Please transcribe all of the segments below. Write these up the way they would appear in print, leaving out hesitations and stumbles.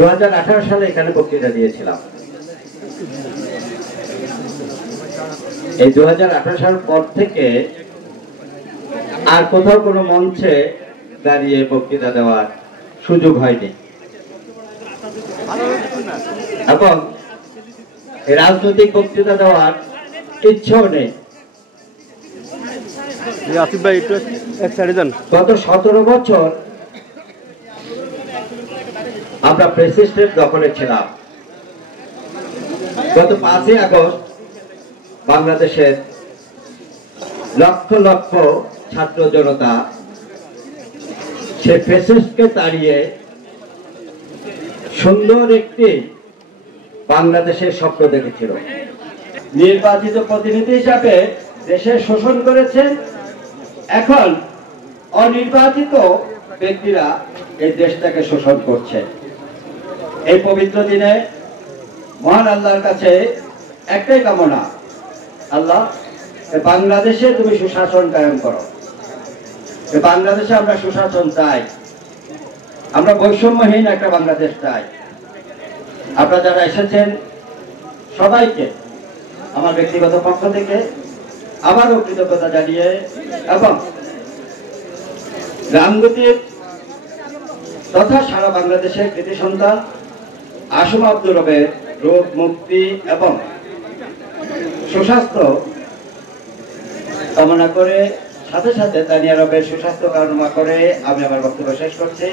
2018 সালে এখানে বক্তৃতা দিয়েছিলাম। এই 2018 সাল পর থেকে আর কোথাও কোনো মঞ্চে দাঁড়িয়ে বক্তৃতা দেওয়ার সুযোগ হয়নি এবং রাজনৈতিক বক্তৃতা দেওয়ার ইচ্ছেও নেই। গত 17 বছর আমরা প্রেসিডেন্ট দখলে ছিলাম। গত 5ই আগস্ট বাংলাদেশের লক্ষ লক্ষ ছাত্র জনতা সে ফ্যাসিস্টকে তাড়িয়ে সুন্দর একটি বাংলাদেশের স্বপ্ন দেখেছিল। নির্বাচিত প্রতিনিধি হিসাবে দেশের শোষণ করেছে, এখন অনির্বাচিত ব্যক্তিরা এই দেশটাকে শোষণ করছে। এই পবিত্র দিনে মহান আল্লাহর কাছে একটাই কামনা, আল্লাহ বাংলাদেশে তুমি সুশাসন কায়েম করো। বাংলাদেশে আমরা সুশাসন চাই, আমরা বৈষম্যহীন একটা বাংলাদেশ চাই। আপনারা যারা এসেছেন সবাইকে আমার ব্যক্তিগত পক্ষ থেকে আবারও কৃতজ্ঞতা জানিয়ে এবং রামগতির তথা সারা বাংলাদেশের কৃতি সন্তান আসম আব্দুর রবের রোগ মুক্তি এবং সুস্বাস্থ্য কামনা করে সাথে সাথে তানিয়া রবের সুস্বাস্থ্য কামনা করে আমি আমার বক্তব্য শেষ করছি।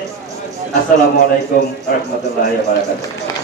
আসসালামু আলাইকুম ওয়া রাহমাতুল্লাহি ওয়া বারাকাতুহু।